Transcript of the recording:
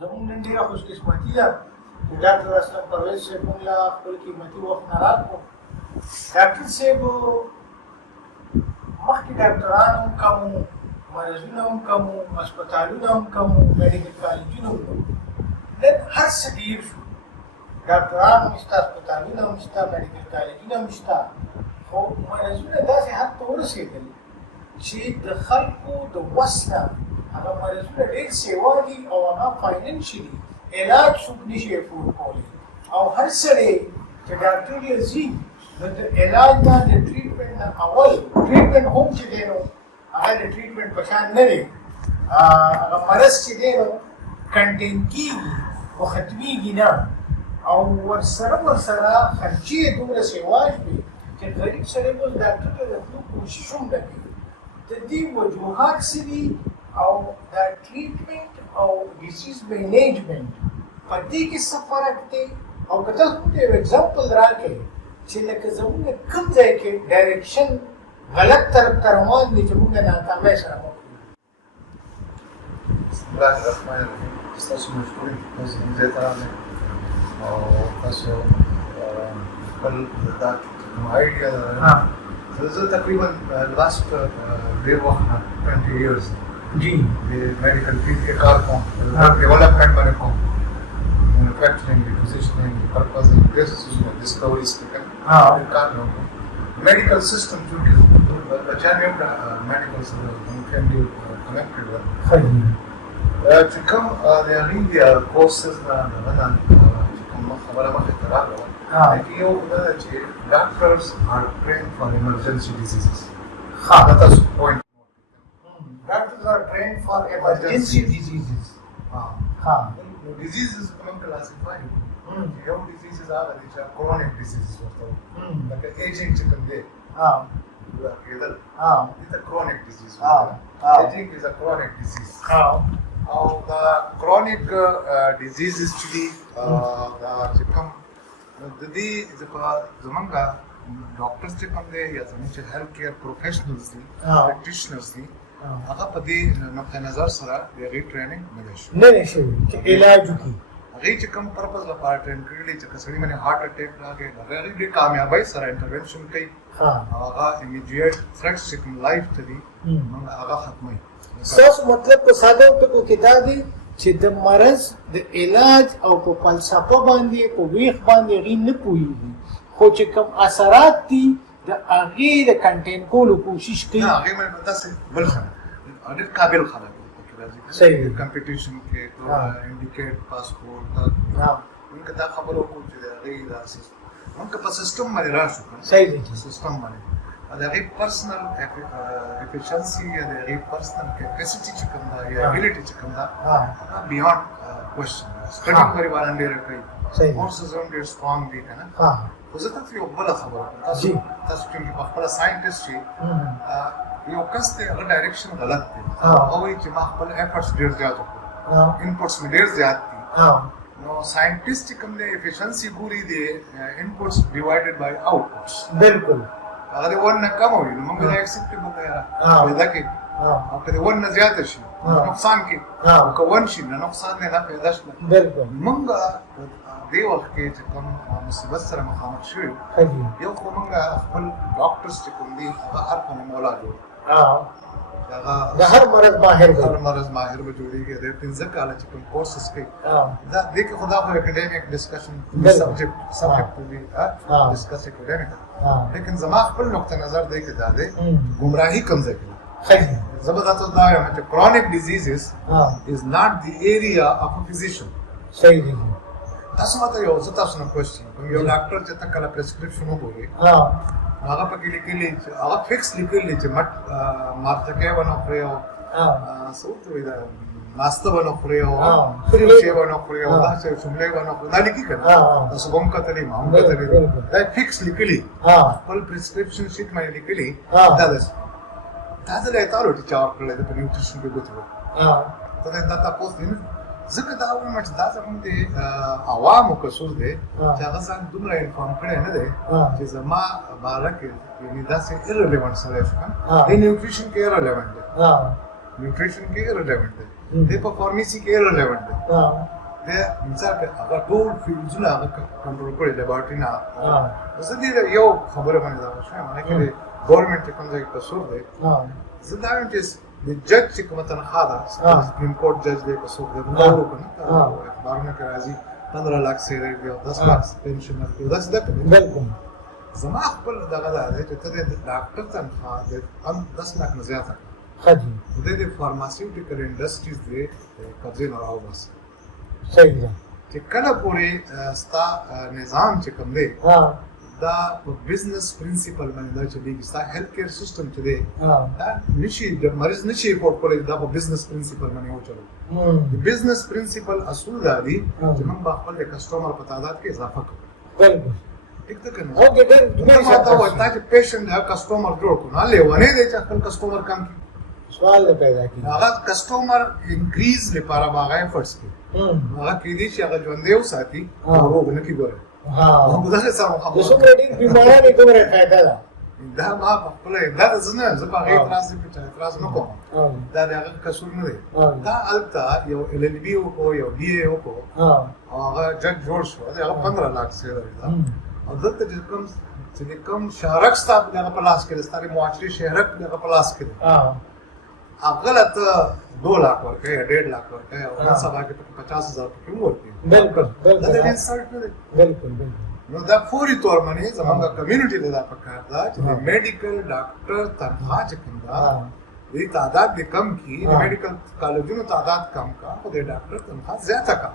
زموږ نن ډېره خوشقسمتي ده چې ډاکټر اسلم پرویز صاحب موږ له خپل قیمتي وخت نه راکړو. ډاکټر صاحب مخکې ډاکټران هم کم وو، مرضونه هم کم وو، هسپتالونه هم کم وو، میډیکل کالجونه هم کم وو. نن هر څه ډېر شو، ډاکټران هم شته، هسپتالونه هم شته، میډیکل کالجونه هم شته، خو مرضونه داسې حد ته ورسېدلي چې د خلکو د وس نه هغه مرضونه ډېر سیوا دي او هغه فاینانشلي علاج څوک نشي افورډ کولی. او هر سړی چې ډاکټر له ځي نو د علاج نه د ټریټمنټ نه اول ټریټمنټ هم چې دی نو هغه د ټریټمنټ په شان نه دی. هغه مرض چې دی نو کنټین کېږي خو ختمېږي نه، او ورسره خرچې یې دومره سیواج وي چې غریب سړی اوس ډاکټر ته د تلو کوشش هم نه کوي. د دې وجوهات څه دي او دا ټریټمنټ او ډیزیز مینیجمنټ په دې کې څه فرق دی؟ او که تاسو موږ ته یو اګزامپل راکړئ چې لکه زموږ کوم ځای کې ډایرکشن غلط طرف ته روان دي چې موږ ناکامۍ سره مخ یو. بسم الله الرحمن الرحیم. تاسو مشکور تاسو دې ته راغلئ او تاسو خپل دا آیډیا زه تقریبا لاست ډېر وخت نه 20 years جی د میډیکل فیلډ کې کار کوم، ډیولپمنټ باندې کوم، manufacturing, repositioning, purposing, discoveries کار کوم. میډیکل سیستم چې بچانه یو میډیکل سیستم فیملی کنیکټډ و چې کوم د هغې کورسز نه چې کوم خبره مخکې ته راغله هغې یو دا ده چې ډاکټرز آر trained for emergency diseases. That is point. Doctors are trained for emergency diseases. Diseases کوم classify یو diseases هغه دي چې chronic diseases ورته لکه aging چې کوم دی کېدل it's a chronic disease. Aging is a chronic disease. او دا chronic diseases چې دي دا چې کوم د دې زمونږ ډاکټرز چې کوم دی یا زمونږ چې هیلث کیر پروفیشنلز دي پریکټیشنرز دي هغه په دې نقطه نظر سره د هغې ټریننګ نه دی شوی چې علاج وکړي. هغې چې کوم پرپز لپاره ټرین کړي دي چې که سړي باندې هارټ اټیک راغی هغې ډېرې کامیابۍ سره انټرونشن کوي او هغه امیډیټ تھریټس چې کوم لایف ته دي هغه ختموي. ستاسو مطلب په ساده ټکو کې دا دی چې د مرض د علاج او په فلسفه باندې په ویښ باندې هغې نه پوهېږي، خو چې کوم اثرات دي د هغې د کنټین کولو کوشش کوي. هغې باندې داسې بل خلک ډېر قابل خلک پکې راځي کمپټیشن کې انډیکیټ پاسپورټ موږ دا خبره وکړو چې د هغې دا موږ په سیسټم باندې راشو سیسټم باندې د هغې پرسنل افیشنسي یا د هغې پرسنل کیپاسټي چې کوم ده یا ابیلیټي چې کوم ده بیانډ کوېشن سټډي پرې باندې ډېره کوي کورسز هم ډېر سټرانګ دي که نه. خو زه تاسو یو بله خبره کوم تاسو چونکې په خپله ساینټسټ یې یو کس دی هغه ډایرکشن غلط دی هغه وایي چې ما خپل ایفرټس ډېر زیات وکړو انپوټس مې ډېر زیات دي نو ساینټسټ چې کوم دی افیشنسي ګوري دی انپوټس ډیوایډډ بای آوټپوټس بالکل هغه د ون نه کم وي نو موږ دا ایکسپټیبل دی پیدا کوي او که د ون نه زیاته شي نقصان کوي او که ون شي نو نقصان نه دا پیدا شي. موږ دې وخت کې چې کوم مصیبت سره مخامخ شوي یو خو موږ خپل ډاکټرز چې کوم دي هغه هر فن مولا جوړ د هر مرض ماهر به جوړېږي د 15 کاله چې کوم کورسز کوي دا دې کې خدا خو اکیډمیک ډسکشن سبجیکټ ټو بي ډسکس اکیډمیک لیکن زما خپل نقطه نظر دی کې دا دی ګمراهي کم ځای کوي. زه به تاسو دا وایم چې chronic diseases is not the area of a physician. صحیح دی. تاسو ماته یو زه تاسو نه کوشش کوم یو ډاکټر چې تا کله پرسکرپشن وګوري هغه پکې لیکلي چې هغه فکس لیکلي چې مارتکې ونه خوري او څه ورته وایي دا ناسته ونه خوري او شی ونه خوري او داسې شملې ونه خوري دا لیکي که نه تاسو به هم کتلي ما هم کتلي دا فکس لیکلي خپل پرسکرپشن شیټ باندې لیکلي دا داسې دا ځله یې تا روټي چا ورکړلی ده په نیوټریشن کې ګوتې وکړو ته دا تپوس دی نه ځکه دا وایم چې دا زموږ د عوامو قصور دی چې هغه ځان دومره انفارم کړی نه دی چې زما باره کې یعنې داسې ایرلیونټ سړی شو د نیوټریشن کې ایرلیونټ دی نیوټریشن کې ایرلیونټ دی د په فارمیسي کې ریلیونټ دی ها د مثال کې هغه ټول فیلډونه هغه کنټرول کړي لیبارټري نه زه دې یو خبره باندې دا شوم معنی کې ګورنمنت کوم ځای کې قصور دی زه دا وایم چې د جج چې کومه تنخواه ده سپریم کورټ جج دی قصور دی دا وکړه اخبارونه کې راځي 15 लाख سیلری دی 10 लाख پنشن دی دا څه ده بالکل زما خپل دغه ده چې ته د ډاکټر تنخواه د 10 लाख نه زیاته خدي د فارماسیوټیکل انډستریز دی قبضه نه راوباسي صحیح ده چې کله پورې ستا نظام چې کوم دی دا په بزنس پرنسپل باندې دا چلیږي ستا هیلث کیر سیستم چې دی دا نشي د مریض نشي افورډ کولای دا په بزنس پرنسپل باندې وچلو د بزنس پرنسپل اصول دا دي چې موږ خپل کسٹمر په تعداد کې اضافه کوو بالکل ټیک ده کنه او دغه ما ته وایي چې پیشنټ دا کسٹمر جوړ کړو نه لیونه دی چې خپل کسٹمر کم کی سوال پیدا کی هغه کسٹمر انکریز لپاره باغ افورټس کوي هغه کې دي چې هغه ژوندې وساتي او نه کی ګوره ها هغه دا څه خبره د څومره ډیر بیمارانو کومه فائدہ ده دا ما په خپل دا زنه زه په هغه اعتراض نه کوم اعتراض نه کوم دا هغه قصور نه دی دا التا یو ال ال بي او یو بي اي او هغه جج جوړ شو دا 15 लाख سیلری ده او دلته چې کوم شهرک ستاسو دغه پلاس کې ستاره معاشري شهرک دغه پلاس کې هغه ته 2 लाख ورکړي 1.5 लाख ورکړي او هغه سبا کې 50,000 کې ورکړي بالکل دا د انسالټ نه دی بالکل نو دا فوري تور باندې زمونږ کمیونټي ته دا پکار ده چې میډیکل ډاکټر تنخواه چې کوم ده دې تعداد کم کی میډیکل کالجونو تعداد کم کا او د ډاکټر تنخواه زیاته کا